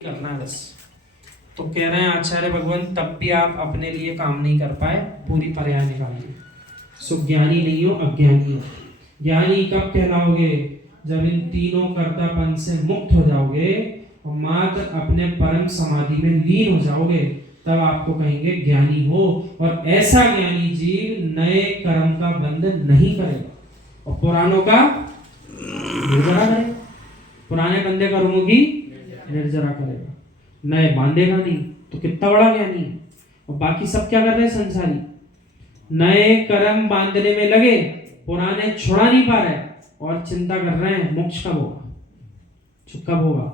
करना है बस। तो कह रहे हैं आचार्य भगवान तब भी आप अपने लिए काम नहीं कर पाए, पूरी पर्याय निकालिए। सो ज्ञानी नहीं हो, अज्ञानी हो। ज्ञानी कब कहलाओगे? जब इन तीनों कर्तापन से मुक्त हो जाओगे और मात्र अपने परम समाधि में लीन हो जाओगे, तब आपको कहेंगे ज्ञानी हो। और ऐसा ज्ञानी जीव नए कर्म का बंधन नहीं करेगा और पुरानों का निर्जरा करेगा। पुराने बंधे कर्मों की निर्जरा करेगा, नए बांधेगा नहीं। तो कितना बड़ा ज्ञानी है। और बाकी सब क्या कर रहे हैं? संसारी नए कर्म बांधने में लगे, पुराने छुड़ा नहीं पा रहे और चिंता कर रहे हैं मोक्ष कब होगा, कब होगा।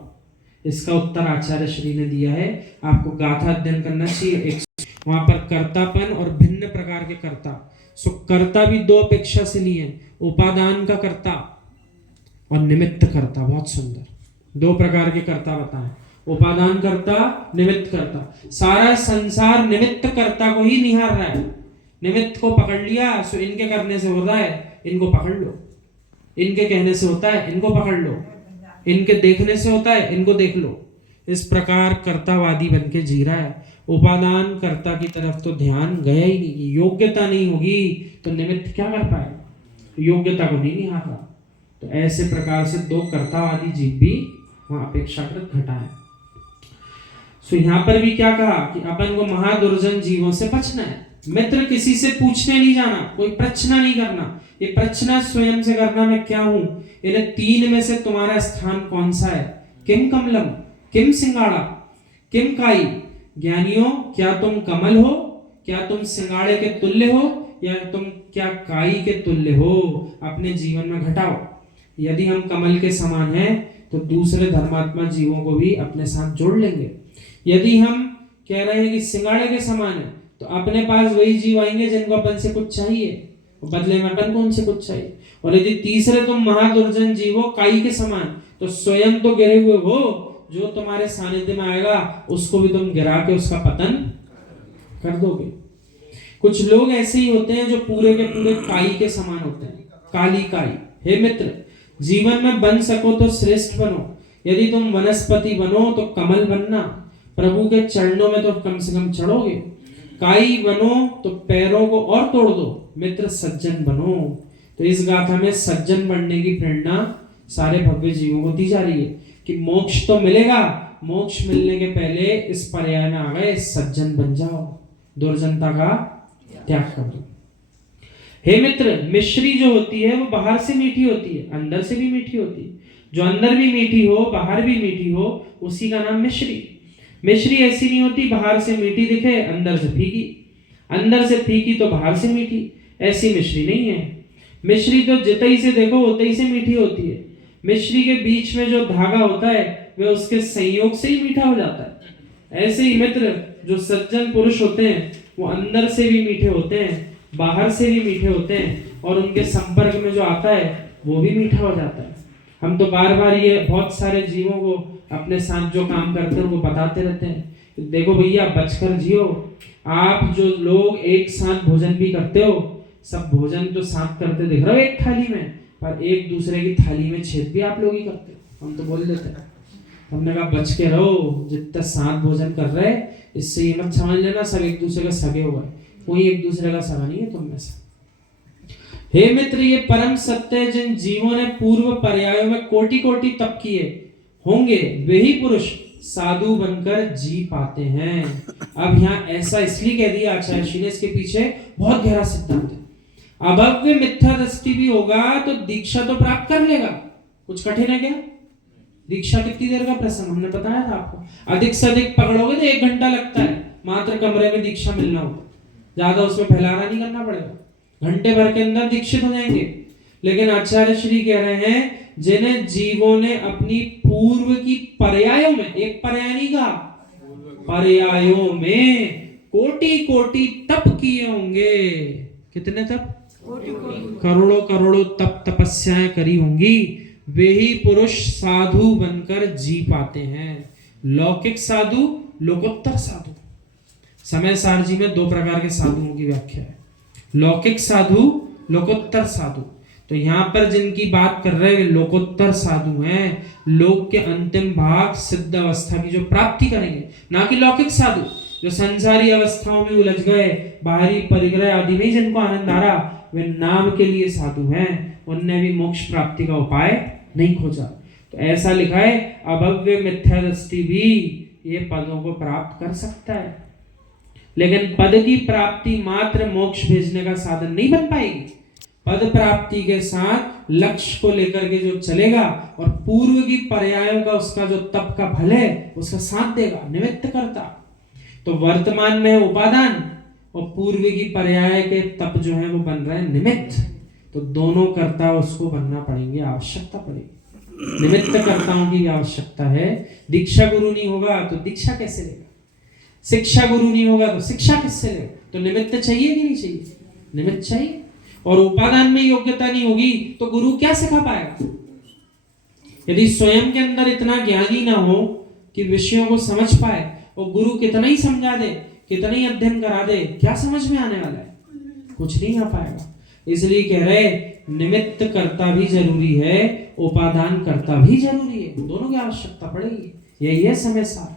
इसका उत्तर आचार्य श्री ने दिया है। आपको गाथा अध्ययन करना चाहिए। वहां पर कर्तापन और भिन्न प्रकार के कर्ता। सो कर्ता भी दो अपेक्षा से लिए, उपादान का कर्ता और निमित्त कर्ता। बहुत सुंदर दो प्रकार के कर्ता बताएं, उपादान कर्ता, निमित्त कर्ता। सारा संसार निमित्त कर्ता को ही निहार रहा है। निमित्त को पकड़ लिया, सो इनके करने से हो रहा है, इनको पकड़ लो। इनके कहने से होता है, इनको पकड़ लो। इनके देखने से होता है, इनको देख लो। इस प्रकार कर्तावादी बन के जी रहा है। उपादान कर्ता की तरफ तो ध्यान गया ही नहीं। योग्यता नहीं होगी तो निमित्त क्या कर पाएगा? योग्यता को नहीं निहार रहा। तो ऐसे प्रकार से दो कर्तावादी जीव भी वहां अपेक्षाकृत घटा है। सो यहां पर भी क्या कहा कि अपन को महादुर्जन जीवों से बचना है। मित्र किसी से पूछने नहीं जाना, कोई प्रश्न नहीं करना। ये प्रश्न स्वयं से करना, मैं क्या हूं। इन तीन में से तुम्हारा स्थान कौन सा है? किम कमलम, किम सिंगाड़ा, किम काई। ज्ञानियों, क्या तुम कमल हो? क्या तुम सिंगाड़े के तुल्य हो? या तुम क्या काई के तुल्य हो? अपने जीवन में घटाओ। यदि हम कमल के समान हैं तो दूसरे धर्मात्मा जीवों को भी अपने साथ जोड़ लेंगे। यदि हम कह रहे हैं कि सिंगाड़े के समान है तो अपने पास वही जीव आएंगे जिनको अपन से कुछ चाहिए, और बदले में अपन को उनसे कुछ चाहिए। और यदि तीसरे तुम महादुर्जन जीव हो काई के समान, तो स्वयं तो गिरे हुए हो, जो तुम्हारे सानिध्य में आएगा उसको भी तुम गिरा के उसका पतन कर दोगे। कुछ लोग ऐसे ही होते हैं जो पूरे के पूरे काई के समान होते हैं, काली काई। हे मित्र, जीवन में बन सको तो श्रेष्ठ बनो। यदि तुम वनस्पति बनो तो कमल बनना। प्रभु के चरणों में तो कम से कम चढ़ोगे। काई बनो तो पैरों को और तोड़ दो। मित्र सज्जन बनो। तो इस गाथा में सज्जन बनने की प्रेरणा सारे भव्य जीवों को दी जा रही है कि मोक्ष तो मिलेगा, मोक्ष मिलने के पहले इस पर्याय में आ गए, सज्जन बन जाओ, दुर्जनता का त्याग कर दो। हे मित्र, मिश्री जो होती है वो बाहर से मीठी होती है, अंदर से भी मीठी होती है। जो अंदर भी मीठी हो, बाहर भी मीठी हो, उसी का नाम मिश्री। मिश्री ऐसी नहीं होती बाहर से मीठी दिखे, अंदर से फीकी, अंदर से फीकी तो बाहर से मीठी। ऐसी मिश्री नहीं है। मिश्री तो जितई से देखो उतई से मीठी होती है। मिश्री के बीच में जो धागा होता है वह उसके संयोग से ही मीठा हो जाता है। ऐसे ही मित्र, जो सज्जन पुरुष होते हैं वो अंदर से भी मीठे होते हैं, बाहर से भी मीठे होते हैं, और उनके संपर्क में जो आता है वो भी मीठा हो जाता है। हम तो बार बार ये बहुत सारे जीवों को अपने साथ जो काम करते हैं वो बताते रहते हैं, देखो भैया बचकर जियो। आप जो लोग एक साथ भोजन भी करते हो, सब भोजन तो साथ करते दिख रहे हो एक थाली में, पर एक दूसरे की थाली में छेद भी आप लोग ही करते हो। हम तो बोल देते हैं। हमने कहा बच के रहो, जितना साथ भोजन कर रहे इससे ये मत समझ लेना सब एक दूसरे का सगे हो गए। कोई एक दूसरे का सगा नहीं है तुम में से। हे मित्र, ये परम सत्य है, जिन जीवों ने पूर्व पर्यायों में कोटि कोटि तप किए होंगे वही पुरुष साधु बनकर जी पाते हैं। अब यहाँ ऐसा इसलिए कह दिया आचार्य श्री ने, इसके पीछे बहुत गहरा सिद्धांत है। अभव्य मिथ्या दृष्टि भी होगा तो दीक्षा तो प्राप्त कर लेगा। कुछ कठिन है क्या? दीक्षा कितनी देर का प्रसंग हमने बताया था आपको। अधिक से अधिक पकड़ोगे तो 1 घंटा लगता है मात्र कमरे में दीक्षा मिलना हो। ज्यादा उसमें फैलाना नहीं करना पड़ेगा, घंटे भर के अंदर दीक्षित हो जाएंगे। लेकिन आचार्य श्री कह रहे हैं, जिन्हें जीवों ने अपनी पूर्व की पर्यायों में, एक पर्याय नहीं कहा, पर्यायों में कोटि कोटि तप किए होंगे। कितने तप? करोड़ों करोड़ों तप तपस्याएं करी होंगी, वे ही पुरुष साधु बनकर जी पाते हैं। लौकिक साधु, लोकोत्तर साधु। समय सार जी में 2 प्रकार के साधुओं की व्याख्या है, लौकिक साधु, लोकोत्तर साधु। तो यहाँ पर जिनकी बात कर रहे हैं वे लोकोत्तर साधु हैं, लोक के अंतिम भाग सिद्ध अवस्था की जो प्राप्ति करेंगे, ना कि लौकिक साधु जो संसारी अवस्थाओं में उलझ गए, बाहरी परिग्रह आदि में जिनको आनंद आ रहा, वे नाम के लिए साधु हैं, उनने भी मोक्ष प्राप्ति का उपाय नहीं खोजा। तो ऐसा लिखा है अभव्य मिथ्या दृष्टि भी ये पदों को प्राप्त कर सकता है, लेकिन पद की प्राप्ति मात्र मोक्ष भेजने का साधन नहीं बन पाएगी। पद प्राप्ति के साथ लक्ष्य को लेकर के जो चलेगा और पूर्व की पर्यायों का उसका जो तप का फल है उसका साथ देगा, निमित्त करता। तो वर्तमान में उपादान और पूर्व की पर्याय के तप जो है वो बन रहे हैं निमित्त। तो दोनों कर्ता उसको बनना पड़ेंगे, आवश्यकता पड़ेगी। निमित्त कर्ताओं की आवश्यकता है। दीक्षा गुरु नहीं होगा तो दीक्षा कैसे लेगा, शिक्षा गुरु नहीं होगा तो शिक्षा किससे लेगा। तो निमित्त चाहिए कि नहीं चाहिए, निमित्त चाहिए। और उपादान में योग्यता नहीं होगी तो गुरु क्या सिखा पाएगा। यदि स्वयं के अंदर इतना ज्ञान ही ना हो कि विषयों को समझ पाए, और गुरु कितना ही समझा दे, कितना ही अध्ययन करा दे, क्या समझ में आने वाला है, कुछ नहीं आ पाएगा। इसलिए कह रहे निमित्त कर्ता भी जरूरी है, उपादान कर्ता भी जरूरी है, दोनों की आवश्यकता पड़ेगी। यही है समय सार।